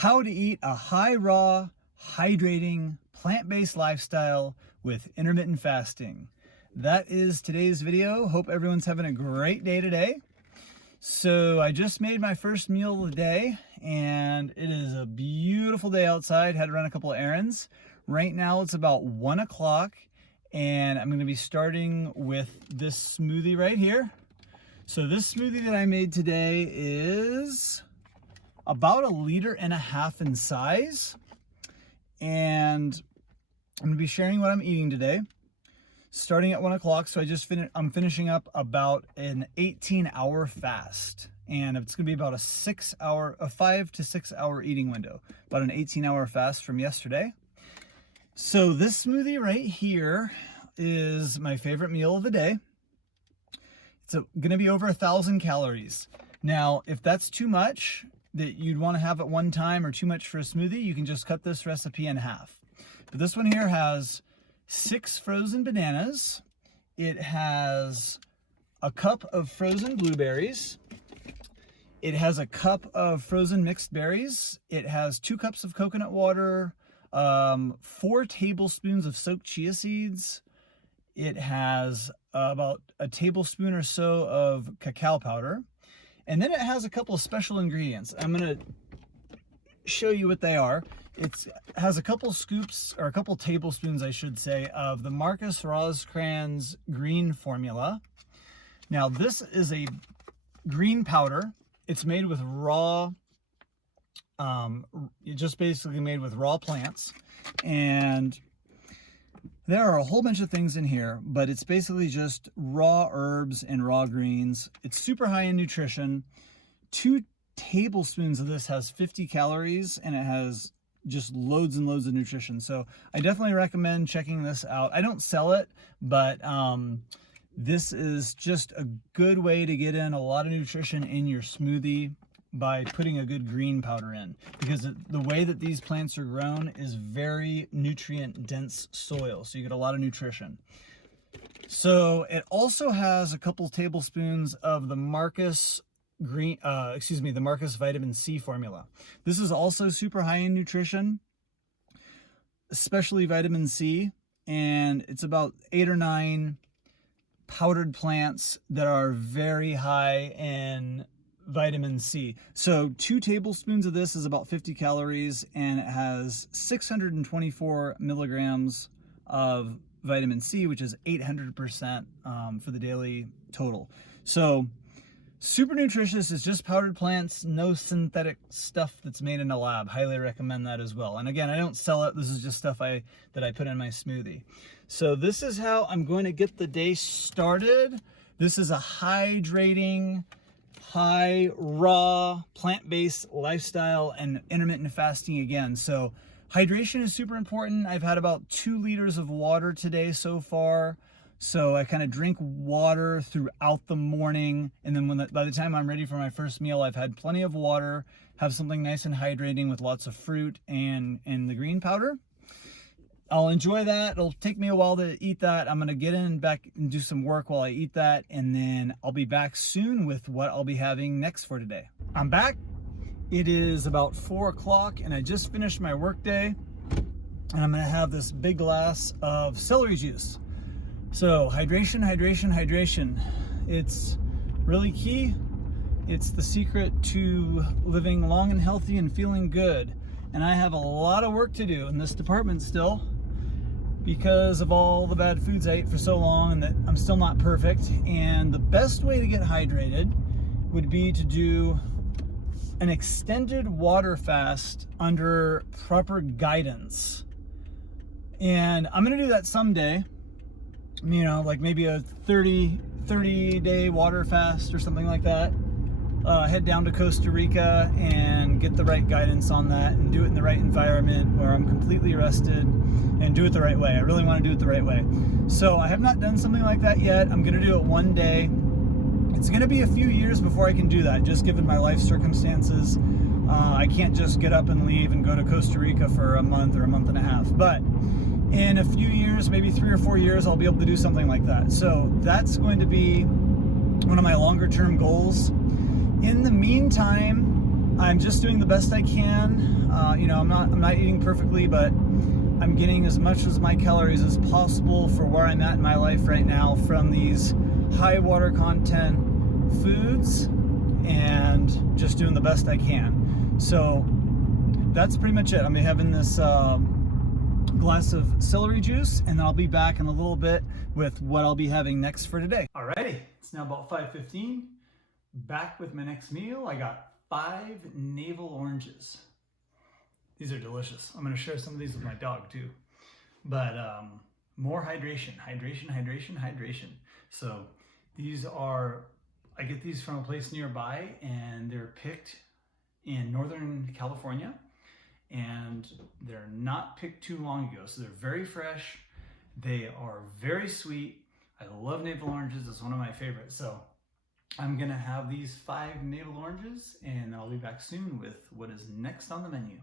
How to eat a high raw, hydrating, plant-based lifestyle with intermittent fasting. That is today's video. Hope everyone's having a great day today. So I just made my first meal of the day and it is a beautiful day outside. Had to run a couple of errands. Right now it's about 1 o'clock and I'm going to be starting with this smoothie right here. So this smoothie that I made today is about 1.5 liters in size, and I'm going to be sharing what I'm eating today starting at 1 o'clock. So I'm finishing up about an 18-hour fast, and it's going to be about a 5 to 6 hour eating window, about an 18-hour fast from yesterday. So this smoothie right here is my favorite meal of the day. It's going to be over 1,000 calories. Now, if that's too much that you'd want to have at one time or too much for a smoothie, you can just cut this recipe in half. But this one here has 6 frozen bananas. It has a cup of frozen blueberries. It has a cup of frozen mixed berries. It has 2 cups of coconut water, 4 tablespoons of soaked chia seeds. It has about a tablespoon or so of cacao powder. And then it has a couple of special ingredients. I'm going to show you what they are. It has a couple scoops, or a couple tablespoons, I should say, of the Marcus Roscrans green formula. Now, this is a green powder. It's made with raw, just basically made with raw plants. And there are a whole bunch of things in here, but it's basically just raw herbs and raw greens. It's super high in nutrition. 2 tablespoons of this has 50 calories, and it has just loads and loads of nutrition. So I definitely recommend checking this out. I don't sell it, but this is just a good way to get in a lot of nutrition in your smoothie by putting a good green powder in, because the way that these plants are grown is very nutrient dense soil, so you get a lot of nutrition. So it also has a couple tablespoons of the Marcus the Marcus vitamin C formula. This is also super high in nutrition, especially vitamin C, and it's about 8 or 9 powdered plants that are very high in vitamin C. So 2 tablespoons of this is about 50 calories, and it has 624 milligrams of vitamin C, which is 800% for the daily total. So super nutritious. It's just powdered plants, no synthetic stuff that's made in a lab. Highly recommend that as well. And again, I don't sell it. This is just stuff that I put in my smoothie. So this is how I'm going to get the day started. This is a hydrating, high raw plant-based lifestyle and intermittent fasting again. So hydration is super important. I've had about 2 liters of water today so far. So I kind of drink water throughout the morning, and then by the time I'm ready for my first meal, I've had plenty of water, have something nice and hydrating with lots of fruit and the green powder. I'll enjoy that. It'll take me a while to eat that. I'm going to get in back and do some work while I eat that, and then I'll be back soon with what I'll be having next for today. I'm back. It is about 4 o'clock, and I just finished my work day, and I'm going to have this big glass of celery juice. So hydration, hydration, hydration. It's really key. It's the secret to living long and healthy and feeling good. And I have a lot of work to do in this department still, because of all the bad foods I ate for so long and that I'm still not perfect. And the best way to get hydrated would be to do an extended water fast under proper guidance. And I'm going to do that someday. You know, like maybe a 30 day water fast or something like that. Head down to Costa Rica and get the right guidance on that and do it in the right environment where I'm completely rested and do it the right way. I really want to do it the right way. So I have not done something like that yet. I'm going to do it one day. It's going to be a few years before I can do that, just given my life circumstances. I can't just get up and leave and go to Costa Rica for a month or a month and a half. But in a few years, maybe 3 or 4 years, I'll be able to do something like that. So that's going to be one of my longer term goals. In the meantime, I'm just doing the best I can. You know, I'm not eating perfectly, but I'm getting as much as my calories as possible for where I'm at in my life right now from these high water content foods, and just doing the best I can. So that's pretty much it. I'm having this glass of celery juice, and I'll be back in a little bit with what I'll be having next for today. Alrighty, it's now about 5:15. Back with my next meal. I got 5 navel oranges. These are delicious. I'm going to share some of these with my dog too. But more hydration. So these are, I get these from a place nearby, and they're picked in Northern California, and they're not picked too long ago. So they're very fresh. They are very sweet. I love navel oranges. It's one of my favorites. So I'm gonna have these 5 navel oranges, and I'll be back soon with what is next on the menu.